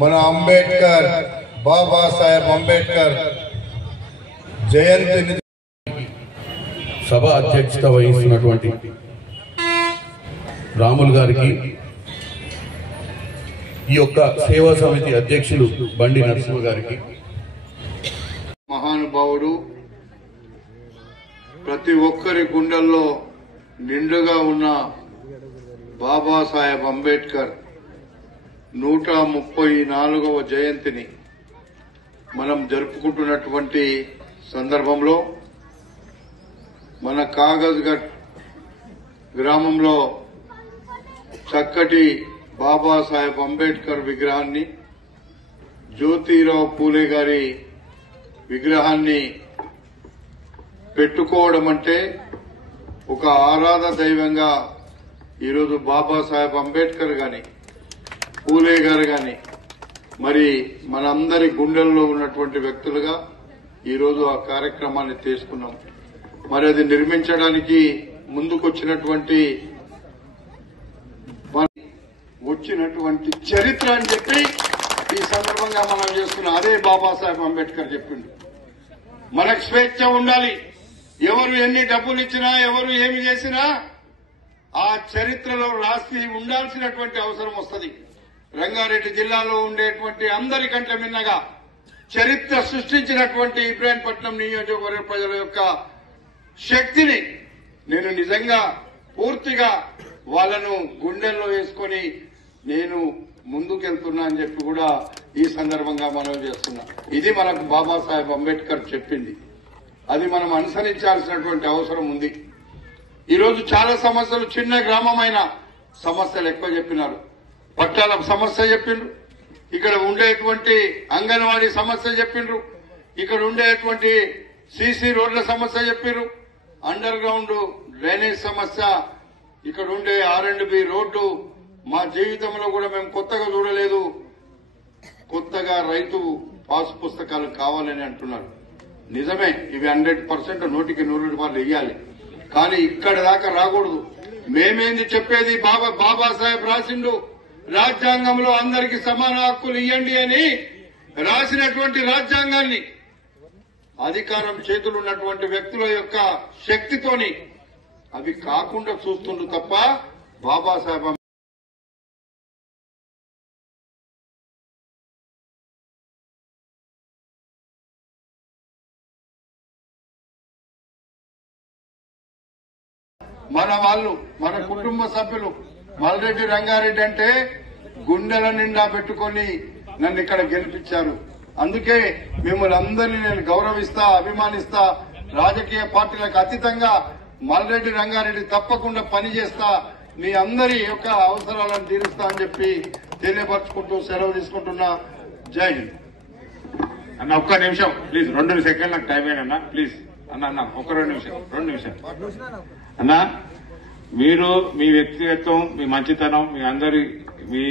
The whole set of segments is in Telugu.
మన అంబేద్కర్ బాబాసాహెబ్ అంబేద్కర్ జయంతిని సభ అధ్యక్షత వహిస్తున్నటువంటి రాములు గారికి, ఈ యొక్క సేవా సమితి అధ్యక్షులు బండి నరసింహ గారికి, మహానుభావుడు ప్రతి ఒక్కరి గుండెల్లో నిండుగా ఉన్న బాబాసాహెబ్ అంబేద్కర్ 134వ జయంతిని మనం జరుపుకుంటున్నటువంటి సందర్భంలో మన కాగజ్ఘట్ గ్రామంలో చక్కటి బాబాసాహెబ్ అంబేద్కర్ విగ్రహాన్ని, జ్యోతిరావు పూలే గారి విగ్రహాన్ని పెట్టుకోవడం అంటే ఒక ఆరాధన దైవంగా ఈరోజు బాబాసాహెబ్ అంబేద్కర్ గాని, పూలే గారు గాని మరి మనందరి గుండెల్లో ఉన్నటువంటి వ్యక్తులుగా ఈరోజు ఆ కార్యక్రమాన్ని తీసుకున్నాం. మరి అది నిర్మించడానికి ముందుకొచ్చినటువంటి చరిత్ర అని చెప్పి ఈ సందర్భంగా మనం చేస్తున్న అదే బాబాసాహెబ్ అంబేద్కర్ చెప్పిండు. మనకు స్వేచ్ఛ ఉండాలి. ఎవరు ఎన్ని డబ్బులు ఇచ్చినా, ఎవరు ఏమి చేసినా ఆ చరిత్రలో రాసి ఉండాల్సినటువంటి అవసరం వస్తుంది. రంగారెడ్డి జిల్లాలో ఉండేటువంటి అందరికంటే మిన్నగా చరిత్ర సృష్టించినటువంటి ఇబ్రాహీంపట్నం నియోజకవర్గ ప్రజల యొక్క శక్తిని నేను నిజంగా పూర్తిగా వాళ్లను గుండెల్లో వేసుకొని నేను ముందుకెళ్తున్నా అని చెప్పి కూడా ఈ సందర్భంగా మనం చేస్తున్నా. ఇది మనకు బాబాసాహెబ్ అంబేద్కర్ చెప్పింది. అది మనం అనుసరించాల్సినటువంటి అవసరం ఉంది. ఈరోజు చాలా సమస్యలు, చిన్న గ్రామమైన సమస్యలు ఎక్కువ చెప్పినారు. పట్టాల సమస్య చెప్పిండ్రు, ఇక్కడ ఉండేటువంటి అంగన్వాడీ సమస్య చెప్పిండ్రు, ఇక్కడ ఉండేటువంటి సీసీ రోడ్ల సమస్య చెప్పిర్రు, అండర్ గ్రౌండ్ డ్రైనేజ్ సమస్య, ఇక్కడ ఉండే R&B రోడ్డు మా జీవితంలో కూడా మేము కొత్తగా చూడలేదు. కొత్తగా రైతు పాస్ పుస్తకాలు కావాలని అంటున్నారు. నిజమే, ఇవి 100% 100కి 100 ఇవ్వాలి. కానీ ఇక్కడ దాకా రాకూడదు. మేమేంది చెప్పేది, బాబాసాహెబ్ రాసిండు రాజ్యాంగంలో అందరికీ సమాన హక్కులు ఇవ్వండి అని రాసినటువంటి రాజ్యాంగాన్ని అధికారం చేతులు ఉన్నటువంటి వ్యక్తుల యొక్క శక్తితోని అవి కాకుండా చూస్తుండ్రు తప్ప బాబాసాహెబ్ మన వాళ్ళు, మన కుటుంబ సభ్యులు మల్రెడ్డి రంగారెడ్డి అంటే గుండెల నిండా పెట్టుకొని నన్ను ఇక్కడ గెలిపించారు. అందుకే మిమ్మల్ని అందరినీ నేను గౌరవిస్తా, అభిమానిస్తా. రాజకీయ పార్టీలకు అతీతంగా మల్రెడ్డి రంగారెడ్డి తప్పకుండా పనిచేస్తా, మీ అందరి యొక్క అవసరాలను తీరుస్తా అని చెప్పి తెలియపరచుకుంటూ సెలవు తీసుకుంటున్నా. జై హింద్. అన్న ఒక్క నిమిషం ప్లీజ్, 2 సెకండ్లు నాకు టైం అయినా ప్లీజ్. అన్న ఒక్క 2 నిమిషాలు అన్న. మీరు మీ వ్యక్తిగతం, మీ మంచితనం, మీ అందరి, మీ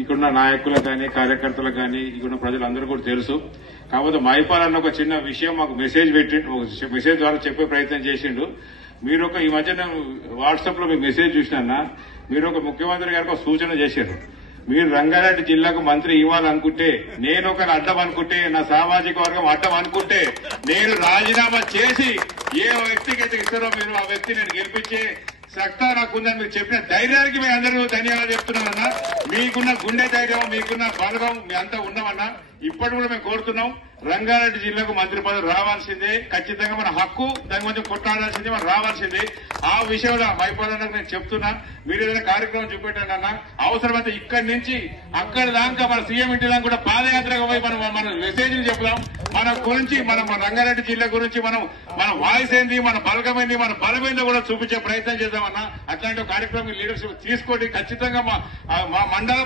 ఇక్కడున్న నాయకులకు కానీ, కార్యకర్తలకు కానీ, ఇక్కడున్న ప్రజలందరూ కూడా తెలుసు. కాకపోతే మైపాలన్న ఒక చిన్న విషయం మాకు మెసేజ్ పెట్టిండు, మెసేజ్ ద్వారా చెప్పే ప్రయత్నం చేసిండు. మీరు ఈ మధ్యన వాట్సాప్ లో మీ మెసేజ్ చూసినా, మీరు ఒక ముఖ్యమంత్రి గారికి ఒక సూచన చేశారు. మీరు రంగారెడ్డి జిల్లాకు మంత్రి ఇవ్వాలనుకుంటే, నేను ఒకరు అడ్డం అనుకుంటే, నా సామాజిక వర్గం అడ్డం అనుకుంటే, నేను రాజీనామా చేసి ఏ వ్యక్తికి అయితే ఇస్తారో మీరు ఆ వ్యక్తి నేను గెలిపించే సత్తా నాకుందని మీరు చెప్పిన ధైర్యానికి మేము అందరూ ధన్యవాదాలు చెప్తున్నామన్నా. మీకున్న గుండె ధైర్యం, మీకున్న బలగం మీ అంతా ఉన్నామన్నా. ఇప్పటి కూడా మేము కోరుతున్నాం, రంగారెడ్డి జిల్లాకు మంత్రి పదవి రావాల్సిందే. ఖచ్చితంగా మన హక్కు, దాని కొంచెం కొట్లాడాల్సిందే, మనం రావాల్సిందే. ఆ విషయంలో మైపాలన్నకు నేను చెప్తున్నా, మీరు ఏదైనా కార్యక్రమం చూపెట్టండి అన్న. అవసరమైతే ఇక్కడి నుంచి అక్కడి దాకా మన సీఎం ఇంటి దాకా కూడా పాదయాత్రగా పోయి మన మెసేజ్లు చెప్దాం. మన గురించి, మన రంగారెడ్డి జిల్లా గురించి మన వాయిస్ ఏంది, మన బలగమైంది, మన బలమైందో కూడా చూపించే ప్రయత్నం చేద్దామన్నా. అట్లాంటి కార్యక్రమం లీడర్షిప్ తీసుకోండి. ఖచ్చితంగా మా మండల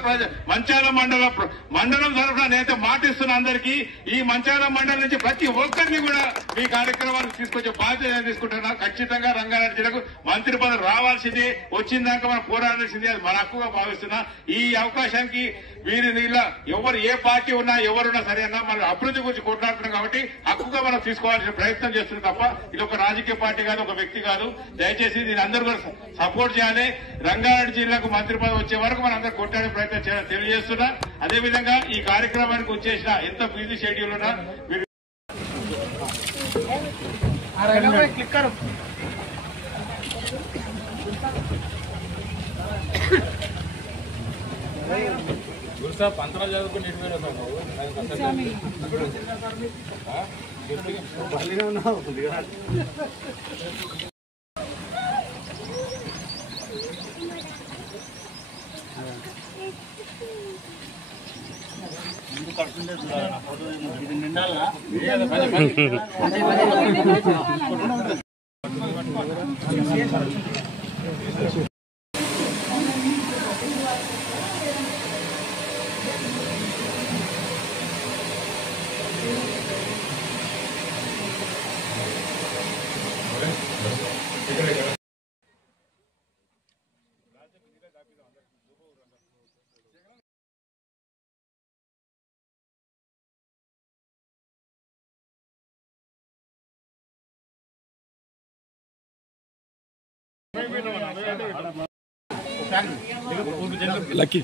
మంచాల మండలం తరఫున నేనైతే మాట మాటిస్తున్న అందరికీ ఈ మంచాల మండలి నుంచి ప్రతి ఒక్కరిని కూడా మీ కార్యక్రమానికి తీసుకొచ్చే బాధ్యత తీసుకుంటున్నా. ఖచ్చితంగా రంగారెడ్డి జిల్లాకు మంత్రి పదవి రావాల్సిందే, వచ్చిందాక మనం పోరాడాల్సిందే, అది మన హక్కుగా భావిస్తున్నా. ఈ అవకాశానికి వీరి నీళ్ళ ఎవరు ఏ పార్టీ ఉన్నా ఎవరున్నా సరే అన్నా మనం అభివృద్ధి గురించి కొట్లాడుతున్నాం కాబట్టి హక్కుగా మనం తీసుకోవాల్సిన ప్రయత్నం చేస్తున్నాం తప్ప ఇది ఒక రాజకీయ పార్టీ కాదు, ఒక వ్యక్తి కాదు. దయచేసి దీని అందరూ కూడా సపోర్ట్ చేయాలి. రంగారెడ్డి జిల్లాకు మంత్రి పదవి వచ్చే వరకు మనం అందరూ కొట్టాడే ప్రయత్నం చేయాలని తెలియజేస్తున్నా. అదేవిధంగా ఈ కార్యక్రమానికి వచ్చేసిన ఎంత బిజీ షెడ్యూల్ ఉన్నా మీరు పంతరాలు చదువుకుని లక్కీ